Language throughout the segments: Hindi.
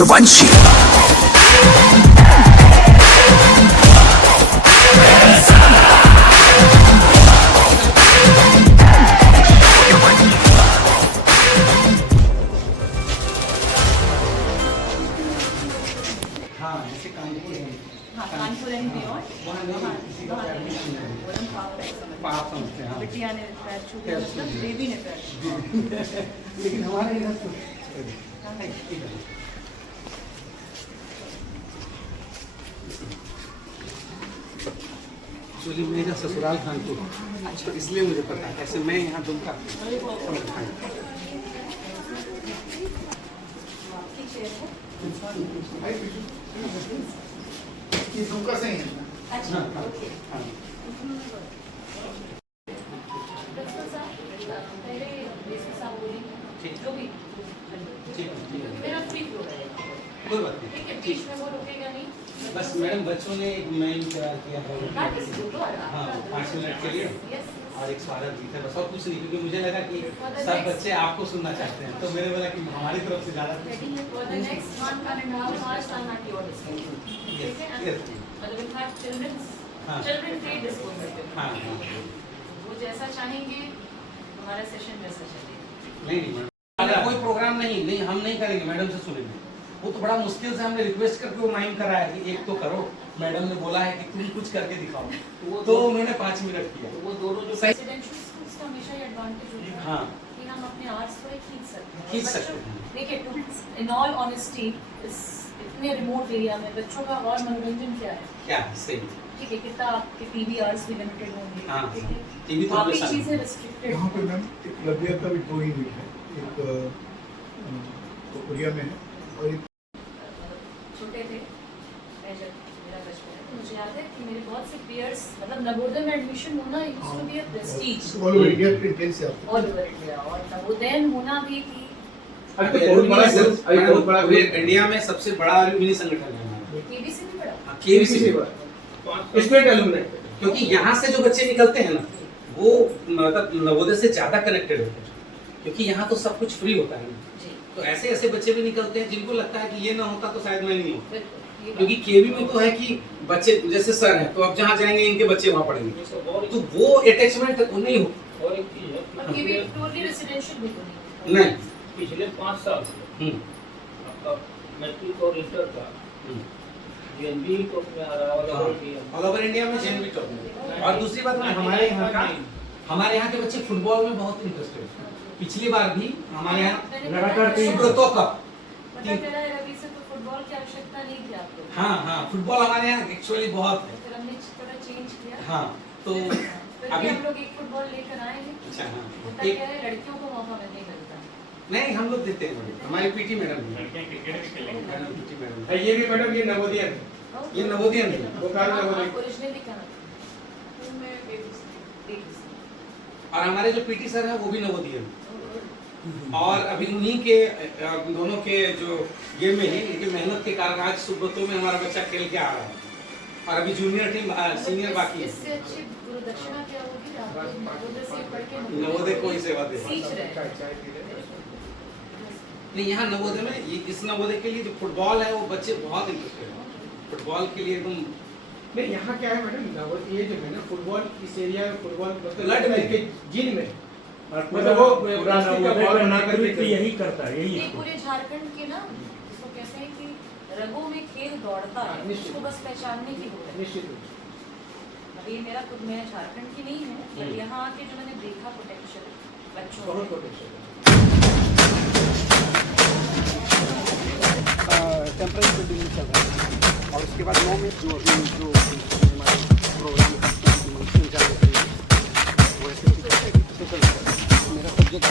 सूर्यवंशी। कानपुर एंड बियॉन्ड बिटिया ने पैर छू के मतलब बेबी ने पैर छू लेकिन हमारे इधर तो एक्चुअली मेरा ससुराल कानपुर, तो इसलिए मुझे पता है। ऐसे मैं यहाँ दुमका दुमका से ही है। अच्छा ओके जो भी मेरा फ्री फ्लो है, कोई बात नहीं। ठीक है, बीच में वो रुकेगा नहीं। बस मैडम बच्चों ने एक मेल तैयार किया है, That is good, हाँ 5 मिनट के लिए, yes. और एक स्वागत गीत है, बस और कुछ नहीं, क्योंकि मुझे लगा कि सब बच्चे आपको सुनना चाहते हैं, तो मैंने बोला कि हमारी तरफ से ज़्यादा For the next 1.5 hours, I'm at your disposal. ठीक है? मतलब in fact हाँ। children day disposal पे। हाँ वो जैसा चाहेंगे हमारा सेशन वैसा चलेगा। नहीं कोई प्रोग्राम नहीं, हम नहीं करेंगे, मैडम से सुनेंगे। वो तो बड़ा मुश्किल से हमने रिक्वेस्ट करके वो माइम कराया कि एक तो करो, मैडम ने बोला है कि तुम कुछ करके दिखाओ, तो उन्होंने 5 मिनट किया। वो दोनों जो रेजिडेंशियल स्कूल्स का हमेशा ये एडवांटेज होता है हाँ कि हम अपने आर्ट्स को खींच सकते हैं। खींच सकते हैं। देखिए इन ऑल ऑनेस्टी इतने रिमोट एरिया में बच्चों का और मनोरंजन क्या है? क्या सही ठीक है, कितना आपके टीवी आवर्स भी लिमिटेड होंगे, हाँ, ठीक है, टीवी तो काफी हमेशा चीजें रिस्ट्रिक्टेड। यहाँ पे मैम एक लबिया का भी कोई नहीं है, एक कोरिया में है, और एक छोटे थे मैं जब मेरा बचपन है, तो मुझे याद है कि मेरे बहुत से पीयर्स मतलब नवोदय में एडमिशन होना used to be a prestige all over India printed से आते ऑल ओवर इंडिया, और नवोदय होना भी कि पूरे इंडिया में सबसे बड़ा एल्यूमिनी संगठन है हमारा, केबीसी भी बड़ा। केवीसी से बड़ा, क्योंकि यहाँ से जो बच्चे निकलते हैं ना, वो मतलब नवोदय से ज्यादा कनेक्टेड होते हैं, क्योंकि यहाँ तो सब कुछ फ्री होता है। तो ऐसे ऐसे बच्चे भी निकलते हैं जिनको लगता है कि ये ना होता तो शायद मैं नहीं होता, क्योंकि केवी में तो है कि बच्चे जैसे सर हैं, तो अब जहाँ जाएंगे इनके बच्चे वहाँ पढ़ेंगे, तो वो अटैचमेंट नहीं हो। और एक चीज है, और केवी टोटली रेजिडेंशियल भी तो नहीं पिछले 5 साल से आपका मैट्रिक और इंटर का जेएनबी टॉप में आ रहा है, ऑल ओवर इंडिया में जेएनबी टॉप में। और दूसरी बात हमारे यहाँ के बच्चे फुटबॉल में बहुत इंटरेस्टेड हैं। पिछली बार भी हमारे यहाँ लगातार सुब्रतो कप, मतलब मेरा रवि से तो फुटबॉल की आवश्यकता नहीं थी आपको। हाँ फुटबॉल हमारे यहाँ एक्चुअली बहुत है। फिर हमने थोड़ा चेंज किया। हाँ तो फिर अभी हम लोग एक फुटबॉल लेकर आए हैं। अच्छा हाँ होता क्या है, लड़कियों को मौका नहीं मिलता। नहीं हम लोग देते हैं, हमारी पीटी मैडम भी क्रिकेट भी खेलेंगे। पीटी मैडम ये भी मैडम ये नवोदय है। ये नवोदय नहीं, भोपाल नवोदय। ओरिजिनली कहाँ थे? मैं बेबी और हमारे जो पीटी सर है वो भी नवोदय हैं। और अभी उन्हीं के दोनों के जो गेम में ही इनकी मेहनत के कारण आज सुब्रतो में हमारा बच्चा खेल के आ रहा है, और अभी जूनियर टीम सीनियर बाकी है। इससे अच्छी गुरुदक्षिणा क्या होगी? आप लोग नवोदय से पढ़ के नवोदय को ही सेवा दे सीख रहे हैं। नहीं, यहाँ नवोदय में इस नवोदय के लिए जो फुटबॉल है वो बच्चे बहुत इंटरेस्टेड हैं, फुटबॉल के लिए एकदम। नहीं यहाँ क्या है मैडम, नवोदय ये जो है ना, फुटबॉल इस एरिया में फुटबॉल ब्लड में के जीन में, मतलब वो प्लास्टिक का बॉल बना करके यही करता है, यही ये पूरे झारखंड के ना, जिसको कहते हैं कि रगों में खेल दौड़ता है, निश्चित। उसको बस पहचानने की होता है। निश्चित रूप से। अभी मेरा खुद, मैं झारखंड की नहीं हूँ, पर यहाँ आके जो मैंने देखा पोटेंशियल बच्चों बहुत में, पोटेंशियल है। टेम्परेरी बिल्डिंग चल रहा है, और उसके बाद 9 में जो हमारे प्रोग्राम का चालू करेंगे वो ऐसे मेरा सब्जेक्ट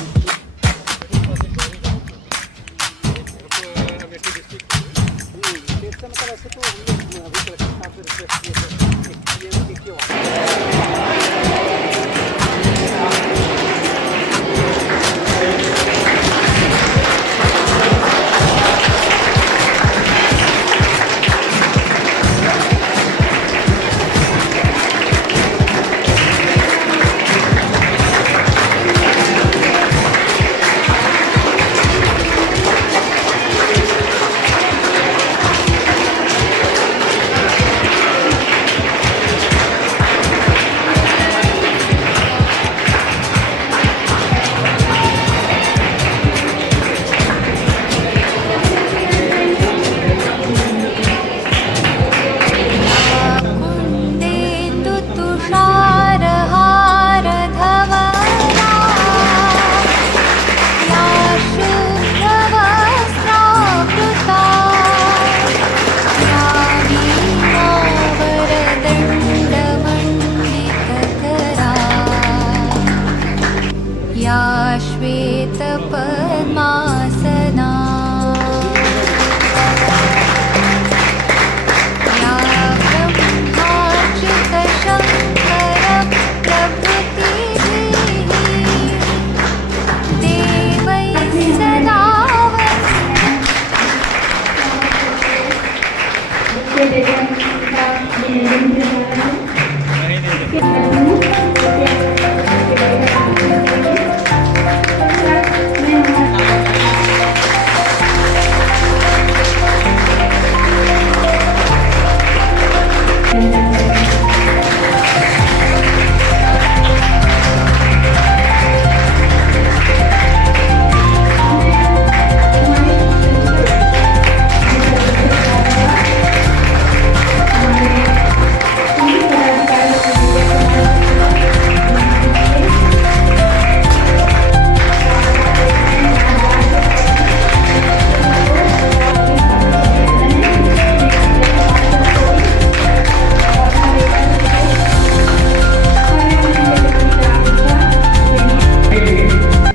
मतलब ऐसे तो हम लोग अभी कलेक्टर साहब से रिक्वेस्ट किए थे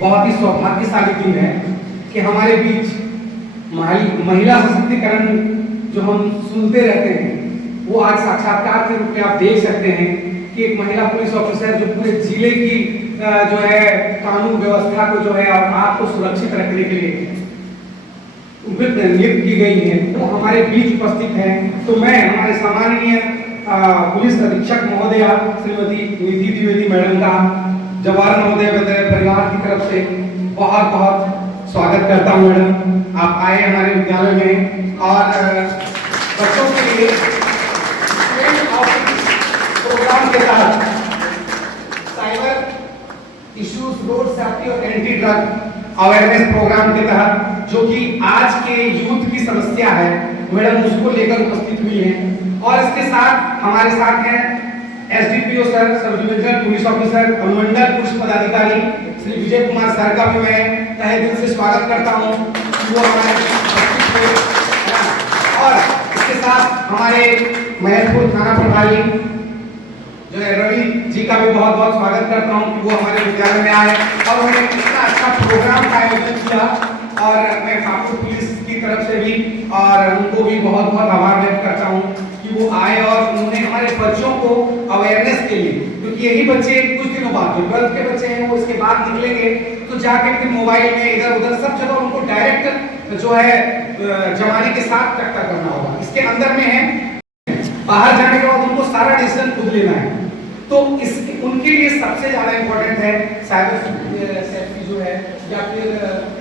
बहुत ही सौभाग्यशाली दिन है कि हमारे बीच महिला सशक्तिकरण जो हम सुनते रहते हैं वो आज साक्षात्कार के रूप में आप देख सकते हैं कि एक महिला पुलिस ऑफिसर जो पूरे जिले की जो है कानून व्यवस्था को जो है और आपको सुरक्षित रखने के लिए नियुक्त की गई है वो हमारे बीच उपस्थित है। तो मैं हमारे सम्माननीय पुलिस अधीक्षक महोदया श्रीमती निधि द्विवेदी मैडम का जवाहर नवोदय विद्यालय परिवार की तरफ से बहुत बहुत स्वागत करता हूं। मैडम आप आए हमारे विद्यालय में और बच्चों के लिए प्रोग्राम के तहत साइबर इश्यूज, रोड सेफ्टी और एंटी ड्रग अवेयरनेस प्रोग्राम के तहत जो कि आज के यूथ की समस्या है मैडम उसको लेकर उपस्थित हुई हैं। और इसके साथ हमारे साथ हैं SDPO sir, sub divisional police officer, अनुमंडल पुलिस पदाधिकारी श्री विजय कुमार सर का भी मैं तहे दिल से स्वागत करता हूं कि वो हमारे उपस्थित हुए। और इसके साथ हमारे महत्वपूर्ण थाना प्रभारी जो है रवि जी का भी बहुत बहुत स्वागत करता हूं कि वो हमारे विद्यालय में आए और उन्होंने इतना अच्छा प्रोग्राम का आयोजन किया। और मैं कानपुर पुलिस की तरफ से भी और उनको भी बहुत बहुत आभार व्यक्त करता हूं कि वो आए और उन्होंने हमारे बच्चों को अवेयरनेस के लिए, क्योंकि यही बच्चे कुछ दिनों बाद जो 12th के बच्चे हैं वो इसके बाद निकलेंगे तो जाके फिर मोबाइल में इधर उधर सब जगह उनको डायरेक्ट जो है जमाने के साथ टक्कर करना होगा। इसके अंदर में है बाहर जाने के बाद उनको सारा डिसीजन खुद लेना है। तो इस उनके लिए सबसे ज्यादा इंपॉर्टेंट है साइबर सेफ्टी जो है या फिर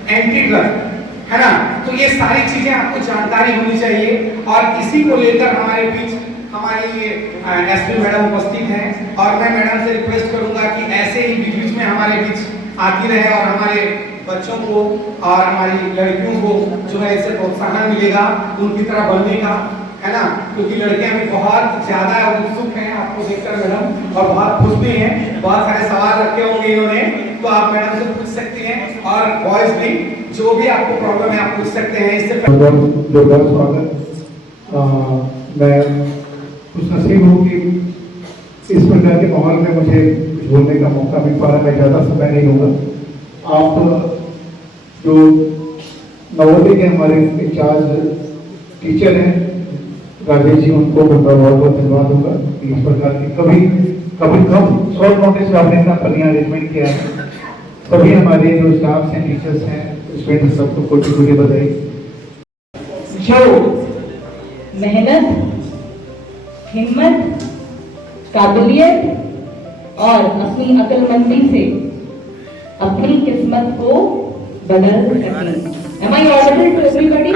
एंटी ड्रग है ना। तो ये सारी चीजें आपको जानकारी होनी चाहिए और इसी को लेकर हमारे बीच हमारी एसपी मैडम उपस्थित हैं और मैं मैडम से रिक्वेस्ट करूंगा कि ऐसे ही बीच बीच में हमारे बीच आती रहे और हमारे बच्चों को और हमारी लड़कियों को जो है इससे प्रोत्साहन मिलेगा उनकी तरह बनने का, है ना। क्योंकि लड़कियां भी बहुत ज्यादा उत्सुक हैं आपको देखकर मैडम और बहुत खुश भी हैं। बहुत सारे सवाल रखे होंगे इन्होंने तो आप मैडम से पूछ सकती हैं और बॉयज भी जो भी आपको प्रॉब्लम है आप पूछ सकते हैं। इससे जोरदार स्वागत। मैं खुश नसीब हूँ कि इस प्रकार के माहौल में मुझे कुछ बोलने का मौका मिल पा रहा है। मैं ज़्यादा समय नहीं लूँगा। आप जो नवोदय के हमारे इंचार्ज टीचर हैं राजेश जी, उनको बहुत बहुत धन्यवाद होगा कि इस प्रकार की कभी कम शॉर्ट नोटिस में आपने इतना बढ़िया अरेंजमेंट किया है। सभी हमारे जो स्टाफ हैं, टीचर्स हैं, स्टूडेंट्स सबको कोटि कोटि बधाई। जो मेहनत, हिम्मत, काबिलियत और अपनी अक्लमंदी से अपनी किस्मत को बदल सकें। Am I audible to everybody?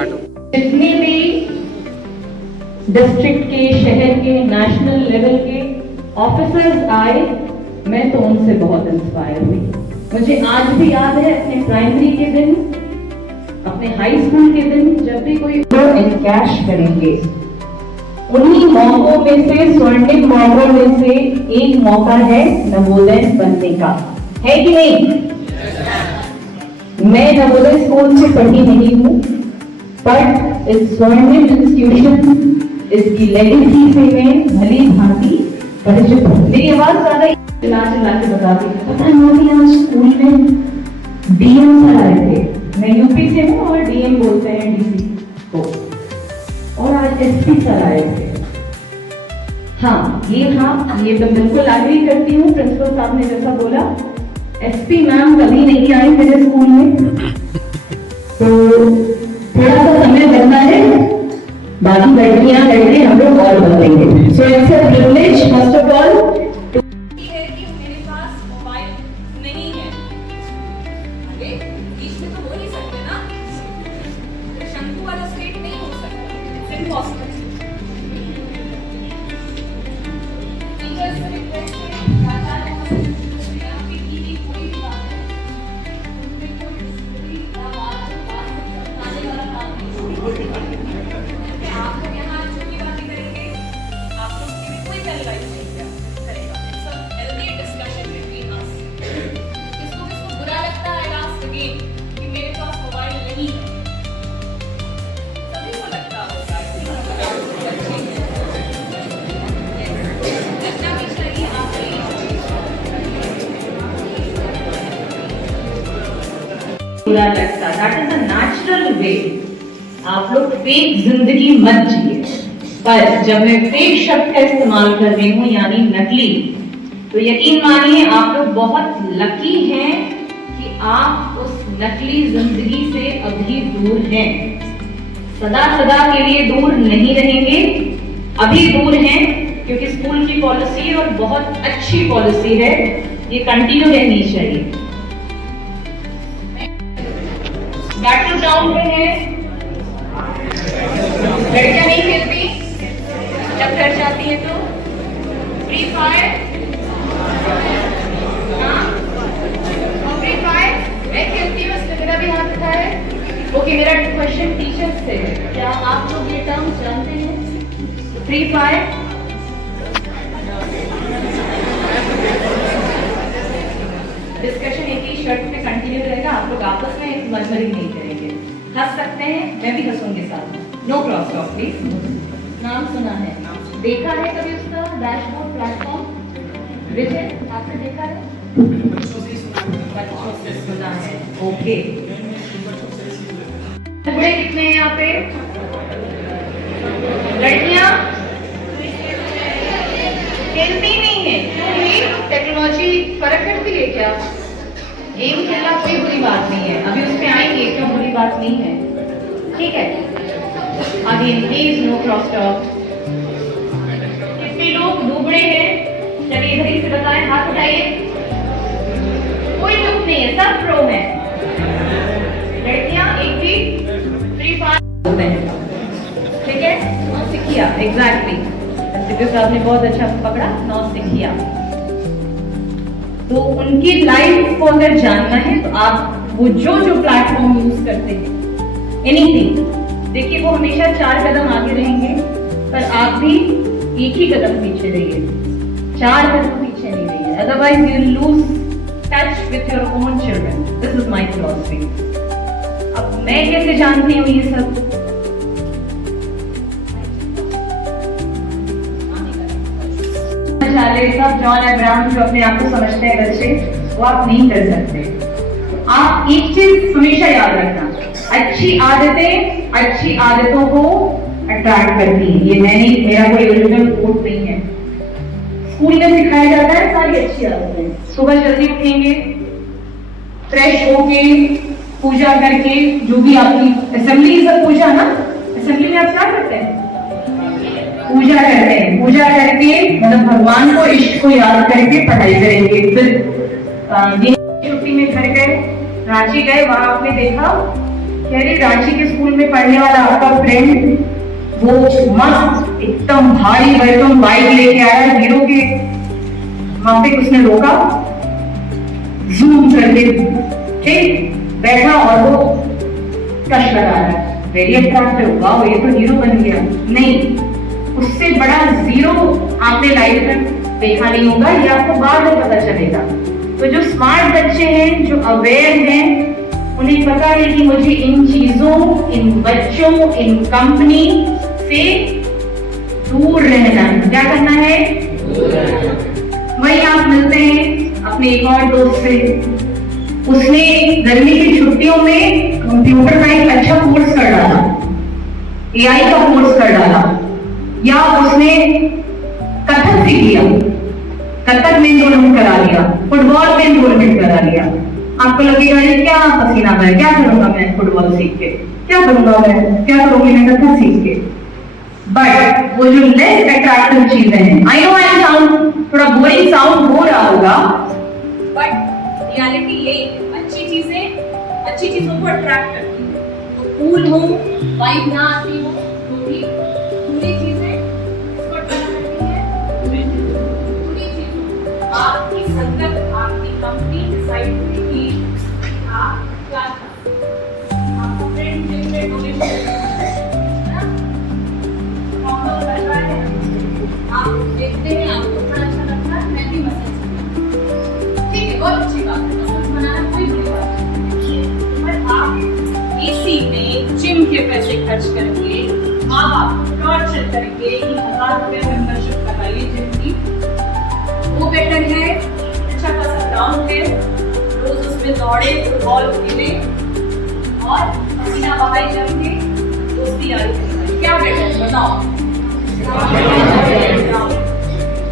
जितने भी डिस्ट्रिक्ट के, शहर के, नेशनल लेवल के ऑफिसर्स आए मैं तो उनसे बहुत इंस्पायर हुई। मुझे आज भी याद है अपने प्राइमरी के दिन, अपने हाई स्कूल के दिन, जब भी कोई एनकैश करेंगे उन्हीं मौकों में से, स्वर्णिम मौकों में से एक मौका है नवोदय बनने का, है कि नहीं? मैं नवोदय स्कूल से पढ़ी नहीं हूँ बट इस स्वर्णिम इंस्टीट्यूशन, इसकी लेगेसी से मैं भली भांति परिचित हूँ। मेरी आवाज ज्यादा चिल्ला के बताती है। पता नहीं आज स्कूल में डीएम सर आए थे, मैं यूपी से हूँ और डीएम बोलते हैं डीसी को, और आज एसपी सर आए थे। हाँ, ये तो बिल्कुल एग्री करती हूँ प्रिंसिपल साहब ने जैसा बोला। एसपी मैम कभी नहीं आई मेरे स्कूल में, तो थोड़ा सा समय लगता है। बाकी लड़कियां लड़के हम लोग टीचर्स से रिक्वेस्ट है, आपकी की भी कोई भी बात है, उनमें कोई डिस्करी या बात समझाने वाला काम नहीं है। आप लोग यहाँ जो भी बातें करेंगे, आप लोग की भी कोई एडवाइस नहीं करेगा। It's a healthy discussion between us. किसको बुरा लगता है लास्ट अगेन कि मेरे पास मोबाइल नहीं है, सभी को लगता होगा लगना भी चाहिए। बुरा लगता, that is a natural way. आप लोग फेक जिंदगी मत जिए। पर जब मैं फेक शब्द का इस्तेमाल कर रही हूँ यानी नकली, तो यकीन मानिए आप लोग बहुत लकी हैं कि आप उस नकली जिंदगी से अभी दूर हैं। सदा सदा के लिए दूर नहीं रहेंगे, अभी दूर हैं, क्योंकि स्कूल की पॉलिसी और बहुत अच्छी पॉलिसी है, ये कंटिन्यू रहनी चाहिए। बैटल ग्राउंड पे है, लड़कियां नहीं खेलती, जब घर जाती है तो फ्री फायर, फ्री फायर मैं खेलती हूँ, इसमें मेरा भी हाथ उठा है। ओके, मेरा क्वेश्चन टीचर से है, क्या आप लोग ये टर्म जानते हैं? फ्री फायर, डिस्कशन एक ही शर्ट पे कंटिन्यू रहेगा, आप लोग आपस में एक मरमरी नहीं करेंगे, हंस सकते हैं, मैं भी हंसूंगी साथ में। No cross talk please. नाम सुना है, देखा है कभी उसका डैशबोर्ड प्लेटफॉर्म? विजय आपने देखा है? बच्चों से सुना है। ओके, बड़े कितने हैं यहाँ पे? लड़कियां खेलती नहीं है, क्यों? टेक्नोलॉजी फर्क करती है क्या? गेम खेलना कोई बुरी बात नहीं है, अभी उसमें आएंगे, क्यों बुरी बात नहीं है, ठीक है। Again please no cross talk. कितने लोग डूबड़े हैं? चलिए इधर ही से बताएं, हाथ उठाइए। कोई डूब नहीं है, सब प्रो है। लड़कियां एक भी फ्री फायर हैं, ठीक है। नौसिखिया, एग्जैक्टली, साहब ने बहुत अच्छा पकड़ा, नौसिखिया। तो उनकी लाइफ को अगर जानना है तो आप वो जो प्लेटफॉर्म यूज करते हैं, एनीथिंग, देखिए वो हमेशा 4 कदम आगे रहेंगे, पर आप भी एक ही कदम पीछे रहिए, 4 कदम पीछे नहीं रहिए, otherwise you lose touch with your own children. This is my philosophy. अब मैं कैसे जानती हूँ ये सब? सब जॉन अब्राहम जो अपने आप को समझते हैं बच्चे, वो आप नहीं कर सकते। आप एक चीज हमेशा याद रखना, अच्छी आदतें अच्छी आदतों को अट्रैक्ट करती हैं। ये मेरा कोई ओरिजिनल कोट नहीं है, स्कूल में सिखाया जाता है सारी अच्छी आदतें। सुबह जल्दी उठेंगे, फ्रेश होके, पूजा करके, जो भी आपकी असेंबली सब पूजा ना, असेंबली में आप क्या करते हैं? पूजा करते हैं। पूजा करके मतलब भगवान को, इष्ट को याद करके पढ़ाई करेंगे। फिर छुट्टी में घर गए, रांची गए, वहां आपने देखा कह रही रांची के स्कूल में पढ़ने वाला आपका फ्रेंड वो मस्त एकदम भारी भरकम बाइक लेके आया, हीरो के, वहां पे उसने रोका, जूम करके ठीक बैठा और वो कश लगा रहा है, वेरी अट्रैक्टिव, वाह ये तो हीरो बन गया। नहीं, उससे बड़ा जीरो आपने लाइफ में देखा नहीं होगा, ये आपको बाद में पता चलेगा। तो जो स्मार्ट बच्चे हैं, जो अवेयर हैं, उन्हें पता है कि मुझे इन चीजों, इन बच्चों, इन कंपनी से दूर रहना है। क्या करना है? वही आप मिलते हैं अपने एक और दोस्त से, उसने गर्मी की छुट्टियों में कंप्यूटर का एक अच्छा कोर्स कर डाला, एआई का कोर्स कर डाला, या उसने कथक सीख लिया, कथक में इनरोलमेंट करा लिया, फुटबॉल में इनरोलमेंट करा लिया। आपको लगेगा ये क्या पसीना है, क्या करूंगा मैं फुटबॉल सीख के, क्या करूंगा मैं, क्या करूंगी मैं कथक सीख के। बट वो जो लेस अट्रैक्टिव चीजें हैं, आई नो आई साउंड थोड़ा बोरिंग साउंड हो रहा होगा, बट रियलिटी ये अच्छी चीजों को अट्रैक्ट करती है। तो कूल हो, वाइब ना आती हो, तो भी पूरी चीजें इसको अट्रैक्ट करती है। आप देखते हैं, आपको बड़ा अच्छा लगता है, मैं भी मसाज ठीक है, बहुत अच्छी बात है, मसाज बनाना कोई बुरी बात नहीं, पर आप इसी में जिम के पैसे खर्च करके, माँ बाप को टॉर्चर करके 1000 रुपये मेंबरशिप लगाइए जिम की, वो बेटर है। अच्छा खासा ग्राउंड है, रोज उसमें दौड़े, फुटबॉल खेले और पसीना बहाई जम के दोस्ती यारी करें, क्या बेटर है बताओ?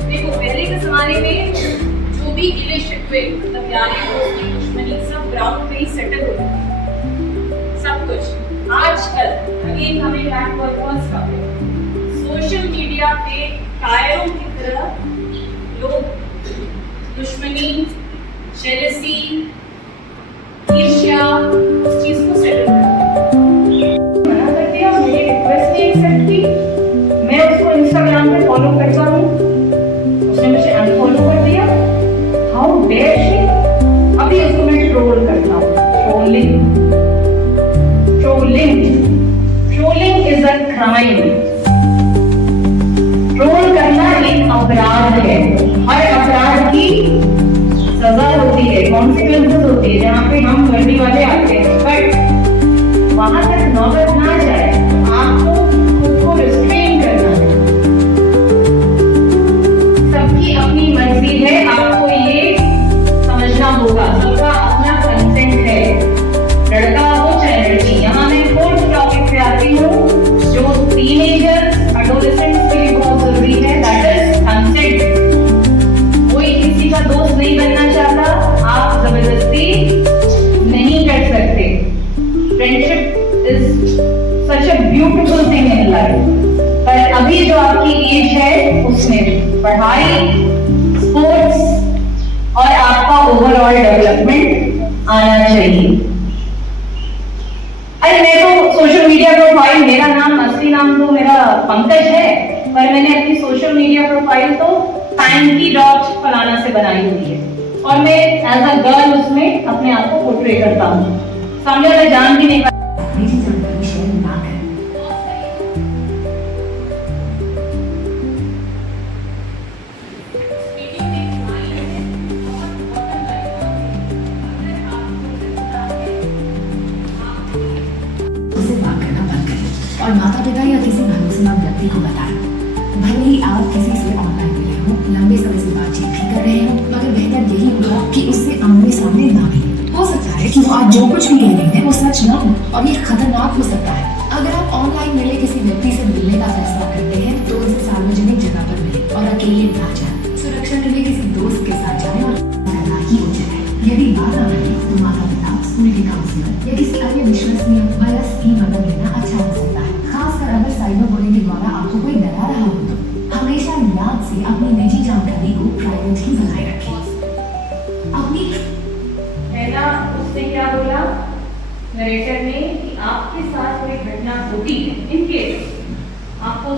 देखो पहले के जमाने में जो भी गिले शिकवे मतलब यारी दोस्ती दुश्मनी सब ग्राउंड पे ही सेटल होता है सब कुछ। आजकल अगेन हमें बैक वर्कर्स का सोशल मीडिया पे टायरों की तरह लोग दुश्मनी, जेलसी, ईर्ष्या उस चीज को सेटल करते हैं। मना कर दिया, मेरी रिक्वेस्ट नहीं एक्सेप्ट की, मैं उसको इंस्टाग्राम पे फॉलो करता हूँ, उसने मुझे अनफॉलो कर दिया, हाउ डेयर शी। अभी उसको मैं ट्रोल करता हूँ, trolling is a crime. Troll करना एक अपराध है, हर अपराध की सजा होती है, कॉन्सिक्वेंसेस होती है, जहाँ पे हम वर्दी वाले आते हैं, बट वहां तक नौबत ना जाए तो आपको खुद को रिस्ट्रेन करना है। सबकी अपनी मर्जी है, आपको ये समझना होगा, सबका अपना कंसेंट है, लड़का हो चाहे लड़की। यहाँ मैं फोर्थ टॉपिक पे आती हूँ जो टीनेजर्स, एडोलेसेंट्स के लिए बहुत जरूरी है, दैट इज कंसेंट। कोई किसी का दोस्त नहीं बनना चाहता, आप जबरदस्ती नहीं कर सकते। Friendship is such a beautiful thing in life, पर अभी जो आपकी एज है उसमें पढ़ाई, स्पोर्ट्स और आपका ओवरऑल डेवलपमेंट आना चाहिए। अरे मैं तो सोशल मीडिया प्रोफाइल, मेरा नाम असली नाम तो मेरा पंकज है, पर मैंने अपनी सोशल मीडिया प्रोफाइल तो फैंकी डॉट फलाना से बनाई हुई है, और मैं एज अ गर्ल उसमें अपने आप को पोर्ट्रे करता हूँ, सामने वाला जान भी नहीं पाता। निजी जानकारी शेयर ना करें। उससे बात करना बंद करें और माता पिता या किसी भरोसेमंद व्यक्ति को बताएं। भले ही आप किसी से ऑनलाइन मिले हो, लंबे समय से बातचीत भी कर रहे हो, मगर बेहतर यही होगा कि उससे आमने सामने ना मिले। हो सकता है कि वो आज जो कुछ भी कह रहे हैं वो सच ना हो और ये खतरनाक हो सकता है। अगर आप ऑनलाइन मिले किसी व्यक्ति से मिलने का फैसला करते हैं तो उसे सार्वजनिक जगह पर मिले और अकेले ना जाए। सुरक्षा के लिए किसी दोस्त के साथ जाए और करना ही हो जाए। यदि बात आ रही तो माता पिता, स्कूल के काउंसलर या किसी अन्य विश्वसनीय वयस्क की मदद लेना अच्छा हो सकता है। खासकर अगर साइबर बुलिंग के द्वारा आपको कोई डरा रहा हो तो हमेशा याद से अपनी निजी जानकारी को प्राइवेट ही बनाए रखें। अपनी है ना, उसने क्या बोला नरेटर ने कि आपके साथ कोई घटना होती है, इन केस आपको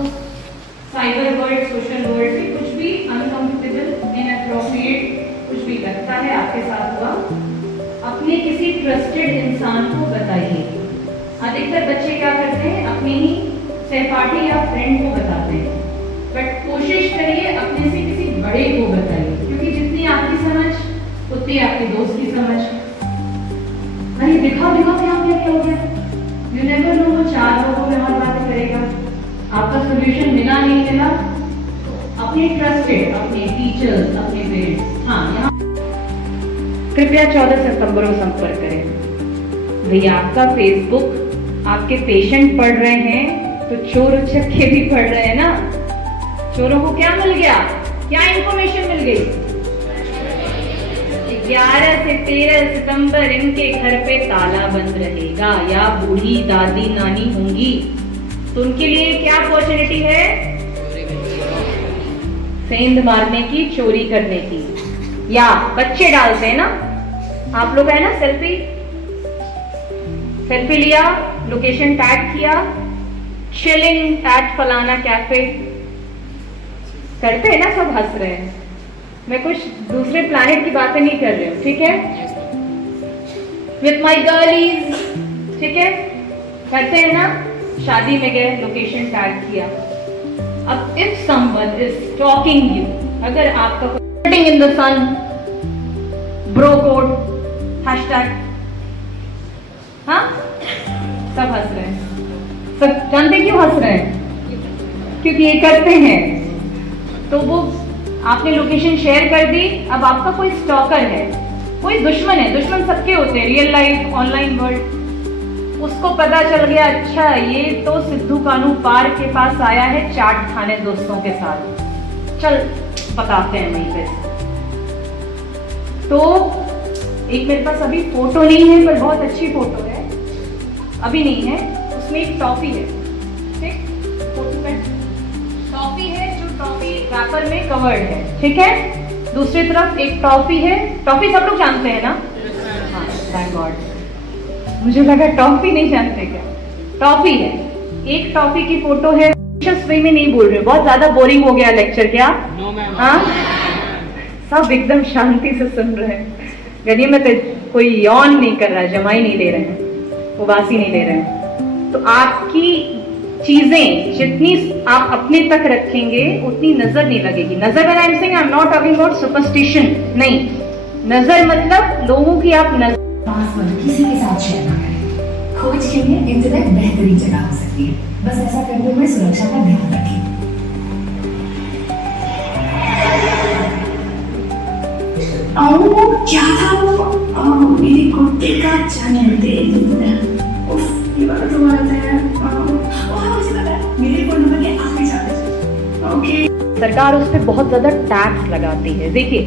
साइबर वर्ल्ड, सोशल वर्ल्ड में कुछ भी अनकंफर्टेबल, इनअप्रोप्रिएट कुछ भी लगता है आपके साथ हुआ, अपने किसी ट्रस्टेड इंसान को बताइए। अधिकतर बच्चे क्या करते हैं, अपनी ही सहपाठी या फ्रेंड को बताते हैं, बट कोशिश करिए अपने से किसी बड़े को बताइए, क्योंकि जितनी आपकी समझ उतनी आपके दोस्त की समझ। अरे दिखाओ क्या हो गया, यू नेवर नो, वो 4 लोगों में और बातें करेगा, आपका सोल्यूशन मिला नहीं मिला, तो अपने ट्रस्टेड, अपने टीचर्स, अपने पेरेंट्स, हाँ यहाँ कृपया 14 सितंबर को संपर्क करें। भैया आपका फेसबुक आपके पेशेंट पढ़ रहे हैं तो चोर उचक्के भी पढ़ रहे हैं ना। चोरों को क्या मिल गया, क्या इंफॉर्मेशन मिल गई? 11 से 13 सितंबर इनके घर पे ताला बंद रहेगा या बूढ़ी दादी नानी होंगी, तो उनके लिए क्या अपॉर्चुनिटी है? सेंध मारने की, चोरी करने की। या बच्चे डालते हैं ना, आप लोग है ना, सेल्फी लिया, लोकेशन टैग किया, चिलिंग एट फलाना कैफे, करते हैं ना, सब हंस रहे हैं। मैं कुछ दूसरे प्लैनेट की बातें नहीं कर रही हूँ, ठीक है, विथ माई गर्लीज, ठीक है, करते हैं ना, शादी में गए, लोकेशन टैग किया, अब if someone is stalking you, अगर आपका sitting in the sun, bro code, hashtag, हाँ सब हंस रहे हैं, सब जानते क्यों हंस रहे हैं? क्योंकि ये करते हैं। तो वो आपने लोकेशन शेयर कर दी, अब आपका कोई स्टॉकर है, कोई दुश्मन है, दुश्मन सबके होते हैं, रियल लाइफ ऑनलाइन वर्ल्ड, उसको पता चल गया अच्छा ये तो सिद्धू कानू पार्क के पास आया है चाट खाने दोस्तों के साथ, चल पकाते हैं वहीं पे। तो एक मेरे पास अभी फोटो नहीं है पर बहुत अच्छी फोटो है, अभी नहीं है, उसमें एक टॉफी है, ठीक, फोटो में टॉफी है जो टॉफी रैपर में कवर्ड है, ठीक है। दूसरी तरफ एक टॉफी है, टॉफी सब लोग जानते हैं ना, हाँ थैंक गॉड, मुझे लगा टॉफी नहीं जानते क्या, टॉफी है, एक टॉफी की फोटो है, वे में नहीं बोल रहे, बहुत ज्यादा बोरिंग हो गया लेक्चर क्या? हाँ सब एकदम शांति से सुन रहे हैं, गली में तो कोई यौन नहीं कर रहा है, जमाई नहीं ले रहे हैं, उबासी नहीं ले रहे हैं। तो आपकी चीजें जितनी आप अपने तक रखेंगे उतनी नजर नहीं लगेगी। नजर when I am saying I am not talking about superstition, नहीं, नजर मतलब लोगों की आप नजर पासवर्ड किसी के साथ शेयर ना करें। खोज के लिए इंटरनेट बेहतरीन जगह हो सकती है, बस ऐसा करते हुए सुरक्षा का ध्यान रखें। क्या था वो? मेरे कुत्ते का जन्मदिन। उफ, ये बात तो बात है। मुझे पता है, मेरे फोन नंबर के आखिरी चार डिजिट। ओके। सरकार उस पर बहुत ज्यादा टैक्स लगाती है। देखिए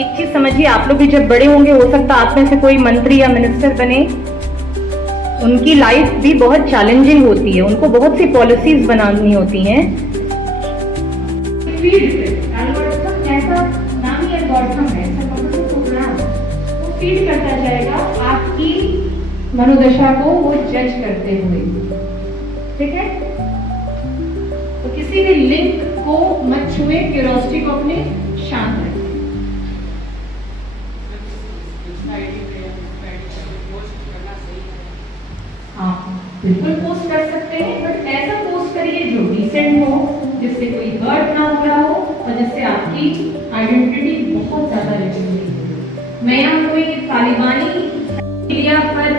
एक चीज समझिए, आप लोग भी जब बड़े होंगे, हो सकता है आप में से कोई मंत्री या मिनिस्टर बने, उनकी लाइफ भी बहुत चैलेंजिंग होती है, उनको बहुत सी पॉलिसीज बनानी होती हैं। ऐसा नाम ही एल्गोरिथम है, प्रोग्राम वो फीड करता जाएगा आपकी मनोदशा को, वो जज करते हुए, ठीक है। तो किसी भी लिंक को मत छुए, क्यूरियोसिटी को अपने शांत रखें। हाँ बिल्कुल पोस्ट कर सकते हैं, बट ऐसा पोस्ट करिए जो रिसेंट हो, जिससे कोई हर्ट ना हो रहा हो और जिससे आपकी आइडेंटिटी बहुत ज्यादा रिलेटेड हो। मैं यहाँ कोई तालिबानी एरिया पर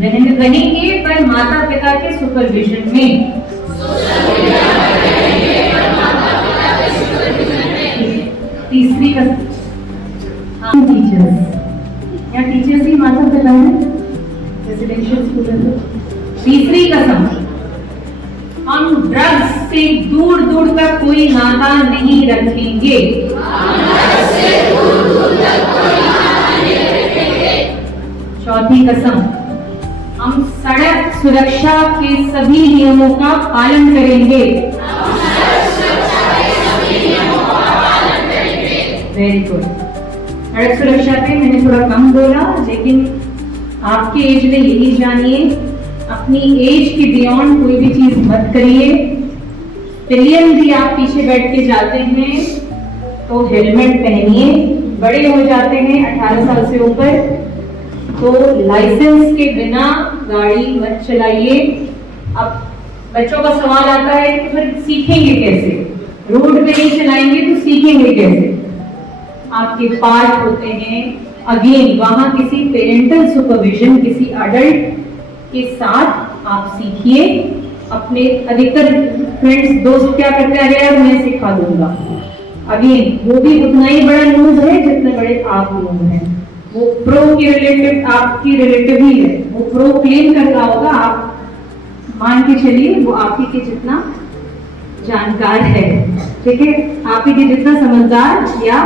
रहेंगे पर माता पिता के सुपरविजन में, तीसरी का टीचर्स या टीचर्स ही माता पिता है, रेजिडेंशियल स्कूल है। तीसरी कसम, हम ड्रग्स से दूर दूर तक कोई नाता नहीं रखेंगे। चौथी कसम, हम सड़क सुरक्षा के सभी नियमों का पालन करेंगे। Very good. सड़क सुरक्षा पे मैंने थोड़ा कम बोला, लेकिन आपके एज में यही जानिए, अपनी एज के बियॉन्ड कोई भी चीज मत करिए। पिलियन भी आप पीछे बैठ के जाते हैं तो हेलमेट पहनिए, बड़े हो जाते हैं 18 साल से ऊपर तो लाइसेंस के बिना गाड़ी मत चलाइए। अब बच्चों का सवाल आता है कि फिर सीखेंगे कैसे, रोड पे नहीं चलाएंगे तो सीखेंगे कैसे? आपके पार्ट होते हैं, अगेन वहां किसी पेरेंटल सुपरविजन, किसी अडल्ट के साथ आप सीखिए। अपने अधिकतर फ्रेंड्स दोस्त क्या करते हैं, अरे मैं सिखा दूंगा, अगेन वो भी उतना ही बड़ा न्यूज है जितने बड़े आप लोग हैं। वो प्रो के रिलेटिव आपकी रिलेटिव ही है, वो प्रो क्लेम कर रहा होगा, आप मान के चलिए वो आप ही के जितना जानकार है, ठीक है, आप ही के जितना समझदार या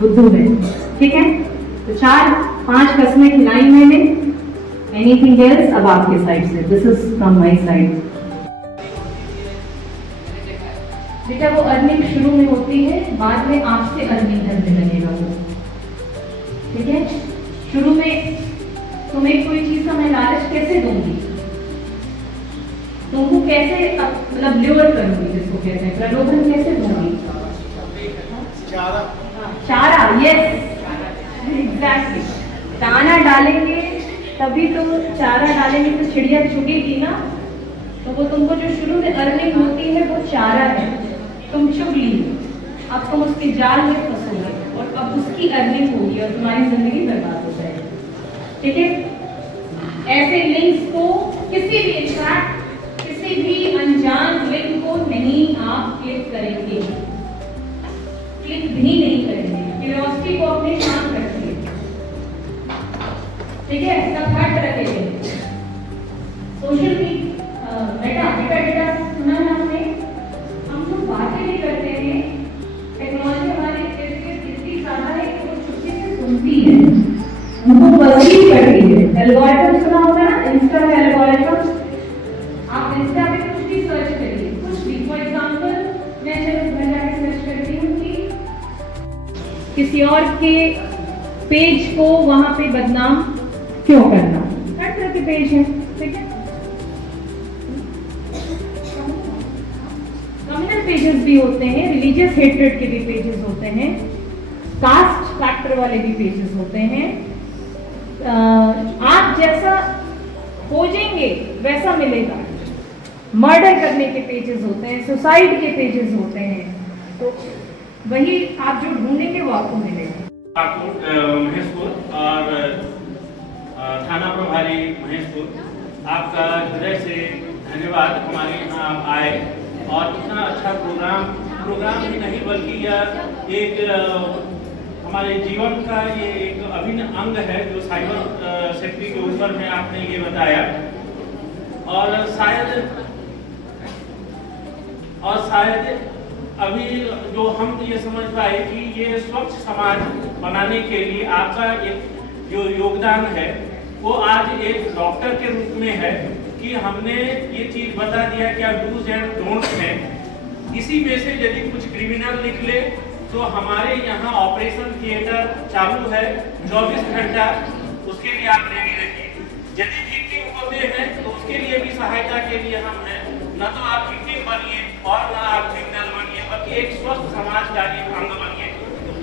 बुद्धू है, ठीक है। तो 4-5 कस्में खिलाई मैंने, एनीथिंग एल्स अब आपके साइड से, this is from my side. बेटा वो अर्निंग शुरू में होती है, बाद में आपसे अर्निंग करने लगेगा वो, ठीक है। शुरू में तुम्हें कोई चीज का मैं लालच कैसे दूंगी, तुमको कैसे मतलब ल्योर करूंगी, जिसको कहते हैं प्रलोभन कैसे दूंगी, चारा, यस एग्जैक्टली, दाना डालेंगे तभी तो, चारा डालेंगे तो चिड़िया छुटेगी ना, तो वो तुमको जो शुरू में अर्निंग होती है वो चारा है, तुम चुग ली, अब तुम उसके जाल में फंसोगे और अब उसकी अर्निंग होगी और तुम्हारी जिंदगी बर्बाद हो जाएगी। ठीक है, ऐसे लिंक्स को किसी भी इनफैक्ट किसी भी अनजान लिंक को नहीं आप क्लिक करेंगे, क्लिक भी नहीं करेंगे। क्यूरियोसिटी को अपने शांत रखिए, ठीक है, सब हट रखेंगे। सोशल मेटा डेटा सुना है आपने, हम जो बातें भी करते हैं टेक्नोलॉजी हमारे इतनी ज्यादा है कि वो चुपके से सुनती है, उनको परसीव करती है। एल्गोरिथम सुना होगा ना, इंस्टा का एल्गोरिथम, आप इंस्टा पे कुछ भी सर्च करिए, कुछ भी, फॉर एग्जांपल मैं जब घर जाके सर्च करती हूँ कि किसी और के पेज को वहां पे बदनाम क्यों करना, हर तरह के पेज है, ठीक है, कम्युनल पेजेस भी होते हैं, रिलीजियस हेट्रेड के भी पेजेस होते हैं, कास्ट फैक्टर वाले भी पेजेस होते हैं। आप जैसा खोजेंगे वैसा मिलेगा। मर्डर करने के पेजेस होते हैं, सुसाइड के पेजेस होते हैं, तो वही आप जो ढूंढेंगे वो आपको मिलेगा। महेशपुर और थाना प्रभारी महेशपुर, आपका हृदय से धन्यवाद। हमारे यहाँ आप आए और इतना अच्छा प्रोग्राम ही नहीं बल्कि यह एक हमारे जीवन का ये एक अभिन्न अंग है जो साइबर सेफ्टी के ऊपर में आपने ये बताया। और शायद अभी जो हम ये समझ पाए कि ये स्वच्छ समाज बनाने के लिए आपका एक जो योगदान है वो आज एक डॉक्टर के रूप में है कि हमने ये चीज बता दिया क्या डूज एंड डोंट्स हैं। इसी में से यदि कुछ क्रिमिनल निकले तो हमारे यहाँ ऑपरेशन थिएटर चालू है 24 घंटा, उसके लिए आप रेडी रहिए। यदि विक्टिम होते हैं तो उसके लिए भी सहायता के लिए हम हैं, न तो आप विक्टिम बनिए और न आप क्रिमिनल बनिए, बल्कि एक स्वस्थ समाज का एक अंग बनिए।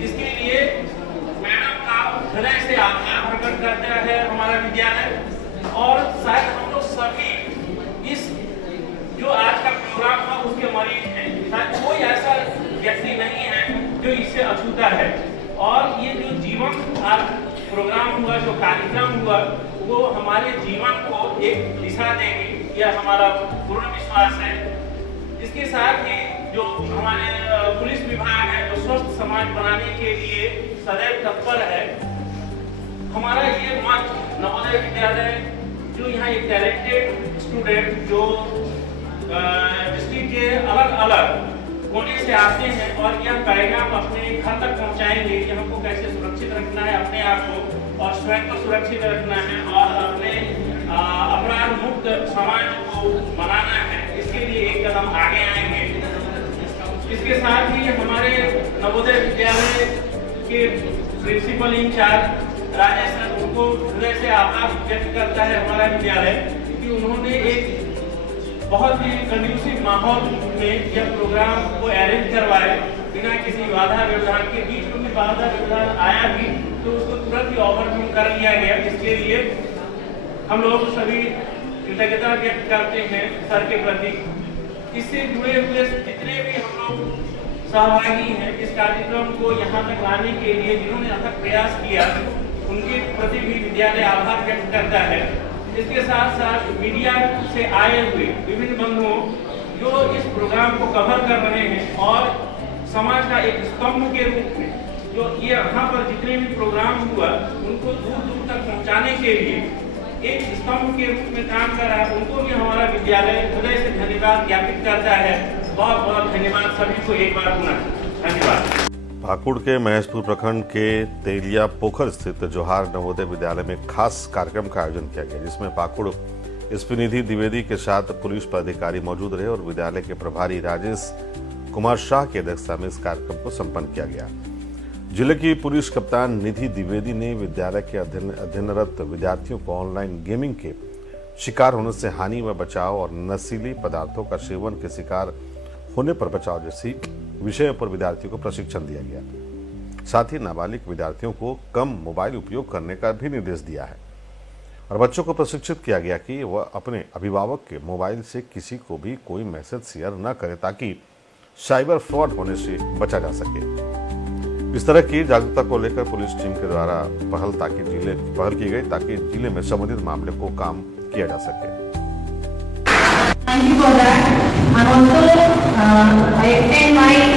इसके लिए मैडम का हृदय से आभार प्रकट करता है हमारा विद्यालय। और शायद हम लोग सभी इस जो आज का प्रोग्राम था उसके मरीज हैं, शायद कोई ऐसा व्यक्ति नहीं है जो इससे अछूता है। और ये जो जीवन प्रोग्राम हुआ, जो कार्यक्रम हुआ, वो हमारे जीवन को एक दिशा देगी, यह हमारा पूर्ण विश्वास है। इसके साथ ही जो हमारे पुलिस विभाग है जो स्वस्थ समाज बनाने के लिए सदैव तत्पर है, हमारा ये मंच नवोदय विद्यालय जो यहाँ एक टैलेंटेड स्टूडेंट जो डिस्ट्रिक्ट के अलग अलग कोने से आते हैं और यह पैगाम अपने घर तक पहुँचाएंगे कि हमको कैसे सुरक्षित रखना है अपने आप को और स्वयं को सुरक्षित रखना है और अपने अपराध मुक्त समाज को बनाना है, इसके लिए एक कदम आगे आएंगे। इसके साथ ही हमारे नवोदय विद्यालय के प्रिंसिपल इंचार्ज राजेश सर, उनको हृदय से आभार व्यक्त करता है हमारा विद्यालय कि उन्होंने एक बहुत ही कंड्यूसिव माहौल में यह प्रोग्राम को अरेंज करवाए बिना किसी बाधा व्यवधान के। बीच में भी बाधा व्यवधान आया भी तो उसको तुरंत ही ओवरकम कर लिया गया। इसके लिए हम लोग सभी कृतज्ञता व्यक्त करते हैं सर के प्रति। इससे जुड़े हुए जितने भी हम लोग सहभागी हैं इस कार्यक्रम को यहाँ तक लाने के लिए जिन्होंने अथक प्रयास किया, उनके प्रति भी विद्यालय आभार व्यक्त करता है। इसके साथ साथ मीडिया से आए हुए विभिन्न बंधुओं जो इस प्रोग्राम को कवर कर रहे हैं और समाज का एक स्तंभ के रूप में जो ये यहाँ पर जितने भी प्रोग्राम हुआ उनको दूर दूर तक पहुँचाने के लिए एक स्तंभ के रूप में काम कर रहा है, उनको भी हमारा विद्यालय हृदय से धन्यवाद ज्ञापित करता है। बहुत बहुत धन्यवाद सभी को एक बार पुनः धन्यवाद। पाकुड़ के महेशपुर प्रखंड के तेलिया पोखर स्थित जोहार नवोदय विद्यालय में खास कार्यक्रम का आयोजन किया गया, जिसमें पाकुड़ एसपी निधि द्विवेदी के साथ पुलिस पदाधिकारी मौजूद रहे और विद्यालय के प्रभारी राजेश कुमार शाह की अध्यक्षता में इस कार्यक्रम को संपन्न किया गया। जिले की पुलिस कप्तान निधि द्विवेदी ने विद्यालय के अध्ययनरत विद्यार्थियों को ऑनलाइन गेमिंग के शिकार होने से हानि व बचाव और नशीली पदार्थों का सेवन के शिकार होने पर बचाव जैसी विषयों पर विद्यार्थियों को प्रशिक्षण दिया गया। साथ ही नाबालिग विद्यार्थियों को कम मोबाइल उपयोग करने का भी निर्देश दिया है। और बच्चों को प्रशिक्षित किया गया कि वह अपने अभिभावक के मोबाइल से किसी को भी कोई मैसेज शेयर न करें ताकि साइबर फ्रॉड होने से बचा जा सके। इस तरह की जागरूकता को लेकर पुलिस टीम के द्वारा पहल की गई ताकि जिले में संबंधित मामले को काम किया जा सके। Thank you for that. And also, I extend my